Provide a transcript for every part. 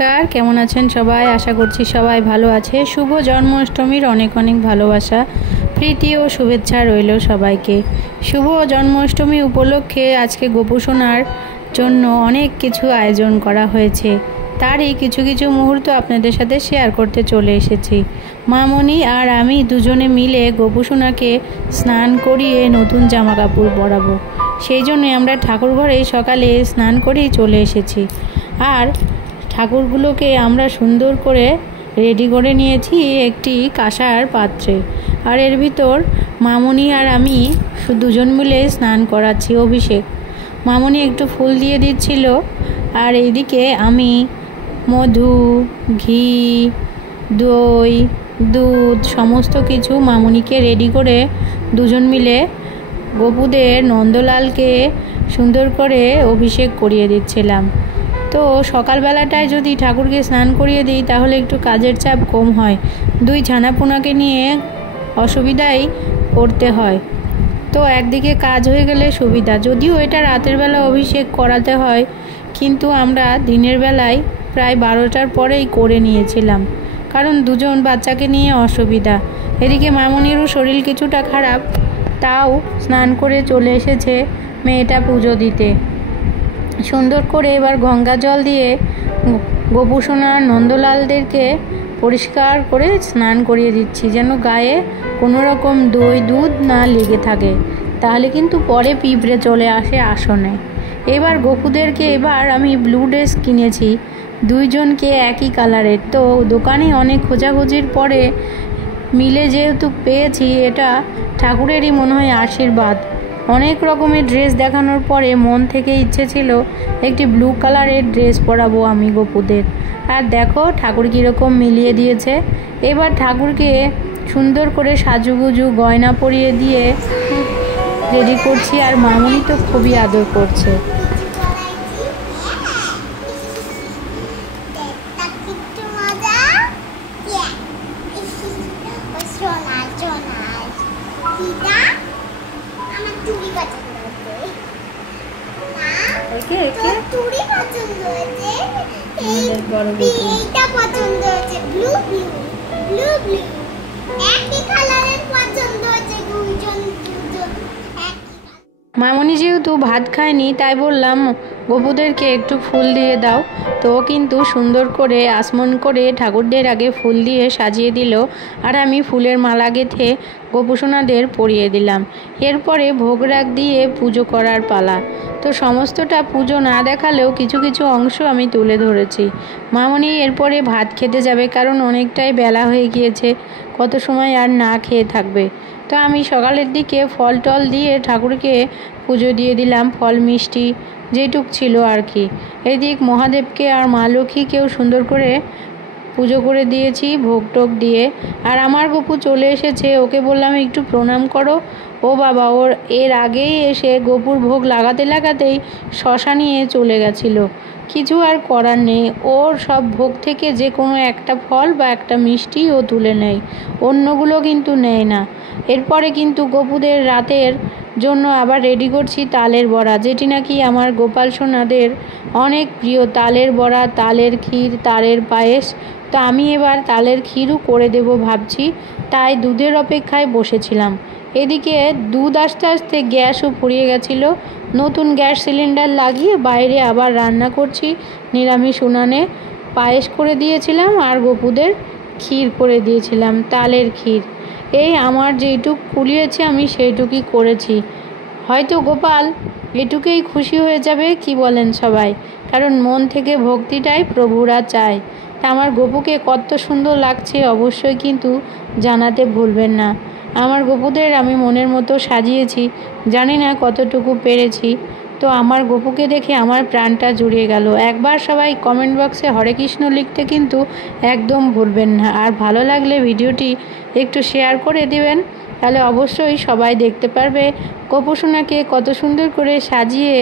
नमस्कार केमन आছেন সবাই आशा করছি সবাই ভালো আছে। शुभ जन्माष्टमीर अनेक अनेक भालोबासा प्रीति और शुभेच्छा रইল সবাইকে। शुभ जन्माष्टमी उपलक्षे আজকে গোপু সোনার জন্য অনেক কিছু আয়োজন করা হয়েছে, তারই কিছু কিছু মুহূর্ত আপনাদের সাথে শেয়ার করতে চলে এসেছি। মামনি আর আমি দুজনে মিলে গোপু সোনাকে স্নান করিয়ে নতুন জামা কাপড় পরাবো, সেই জন্য আমরা ঠাকুর ঘরে সকালে স্নান করেই চলে এসেছি। আর ঠাকুরগুলোকে আমরা সুন্দর করে রেডি করে নিয়েছি একটি কাঁসার পাত্রে, আর এর ভিতর মামনি আর আমি দুজন মিলে স্নান করাচ্ছি অভিষেক। মামনি একটু ফুল দিয়ে দিচ্ছিল, আর এইদিকে আমি মধু, ঘি, দই, দুধ সমস্ত কিছু মামনিকে রেডি করে দুজন মিলে গোপুদের নন্দলালকে সুন্দর করে অভিষেক করিয়ে দিচ্ছিলাম। তো সকালবেলাটায় যদি ঠাকুরকে স্নান করিয়ে দিই তাহলে একটু কাজের চাপ কম হয়, দুই ছানাপোনাকে নিয়ে অসুবিধায় পড়তে হয়। তো একদিকে কাজ হয়ে গেলে সুবিধা, যদিও এটা রাতের বেলা অভিষেক করাতে হয়, কিন্তু আমরা দিনের বেলায় প্রায় 12টার পরেই করে নিয়েছিলাম, কারণ দুজন বাচ্চাকে নিয়ে অসুবিধা। এদিকে মামনিরও শরীর কিছুটা খারাপ, তাও স্নান করে চলে এসেছে মেয়েটা পুজো দিতে। সুন্দর করে এবার গঙ্গা জল দিয়ে গোপু সোনা নন্দলালদেরকে পরিষ্কার করে স্নান করিয়ে দিচ্ছি, যেন গায়ে কোনো রকম দই দুধ না লেগে থাকে, তাহলে কিন্তু পরে পিঁপড়ে চলে আসে আসনে। এবার গোপুদেরকে এবার আমি ব্লু ড্রেস কিনেছি দুইজনকে একই কালারের। তো দোকানে অনেক খোঁজাখুঁজির পরে মিলে যেহেতু পেয়েছি, এটা ঠাকুরেরই মনে হয় আশীর্বাদ। অনেক রকমের ড্রেস দেখানোর পরে মন থেকে ইচ্ছে ছিল একটি ব্লু কালারের ড্রেস পরাবো আমি গোপুদের। আর দেখো ঠাকুর কীরকম মিলিয়ে দিয়েছে। এবার ঠাকুরকে সুন্দর করে সাজুগুজু গয়না পরিয়ে দিয়ে রেডি করছি, আর মামনি তো খুবই আদর করছে। মামনি যেহেতু ভাত খায়নি তাই বললাম গোপুদেরকে একটু ফুল দিয়ে দাও, তো কিন্তু সুন্দর করে আসমন করে ঠাকুরদের আগে ফুল দিয়ে সাজিয়ে দিল, আর আমি ফুলের মালা গেঁথে গোপুসোনাদের পরিয়ে দিলাম। এরপরে ভোগ রাগ দিয়ে পুজো করার পালা। তো সমস্তটা পুজো না দেখালেও কিছু কিছু অংশ আমি তুলে ধরেছি। মামনি এরপরে ভাত খেতে যাবে, কারণ অনেকটাই বেলা হয়ে গিয়েছে, কত সময় আর না খেয়ে থাকবে। তো আমি সকালের দিকে ফল টল দিয়ে ঠাকুরকে পুজো দিয়ে দিলাম, ফল মিষ্টি যেটুক ছিল আর কি। এদিক মহাদেবকে আর মা লক্ষ্মীকেও সুন্দর করে পুজো করে দিয়েছি ভোগ টোগ দিয়ে। আর আমার গোপু চলে এসেছে, ওকে বললাম একটু প্রণাম করো। ও বাবা, ওর এর আগেই এসে গোপুর ভোগ লাগাতে লাগাতেই শশা নিয়ে চলে গেছিলো। কিছু আর করার নেই, ওর সব ভোগ থেকে যে কোনো একটা ফল বা একটা মিষ্টি ও তুলে নেয়, অন্যগুলো কিন্তু নেয় না। এরপরে কিন্তু গোপুদের রাতের জন্য আবার রেডি করছি তালের বড়া, যেটি নাকি আমার গোপাল সোনাদের অনেক প্রিয়। তালের বড়া, তালের ক্ষীর, তালের পায়েস। তো আমি এবার তালের ক্ষীরও করে দেব ভাবছি, তাই দুধের অপেক্ষায় বসেছিলাম। এদিকে দুধ আসতে আসতে গ্যাসও ফুরিয়ে গেছিলো, নতুন গ্যাস সিলিন্ডার লাগিয়ে বাইরে আবার রান্না করছি নিরামিষ উনানে। পায়েস করে দিয়েছিলাম আর গোপুদের ক্ষীর করে দিয়েছিলাম, তালের ক্ষীর। এই আমার যেইটুক কুলিয়েছে আমি সেইটুকুই করেছি, হয়তো গোপাল এটুকুই খুশি হয়ে যাবে, কি বলেন সবাই? কারণ মন থেকে ভক্তিটাই প্রভুরা চায়। তা আমার গোপুকে কত সুন্দর লাগছে অবশ্যই কিন্তু জানাতে ভুলবেন না। আমার গোপুদের আমি মনের মতো সাজিয়েছি, জানি না কতটুকু পেরেছি। তো আমার গোপুকে দেখে আমার প্রাণটা জুড়িয়ে গেল। একবার সবাই কমেন্ট বক্সে হরে কৃষ্ণ লিখতে কিন্তু একদম ভুলবেন না। আর ভালো লাগলে ভিডিওটি একটু শেয়ার করে দিবেন, তাহলে অবশ্যই সবাই দেখতে পারবে গোপু সোনাকে কত সুন্দর করে সাজিয়ে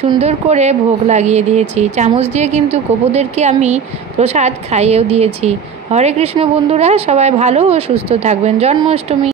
সুন্দর করে ভোগ লাগিয়ে দিয়েছি। চামচ দিয়ে কিন্তু গোপুদেরকে আমি প্রসাদ খাইয়েও দিয়েছি। হরে কৃষ্ণ বন্ধুরা, সবাই ভালো ও সুস্থ থাকবেন। জন্মাষ্টমী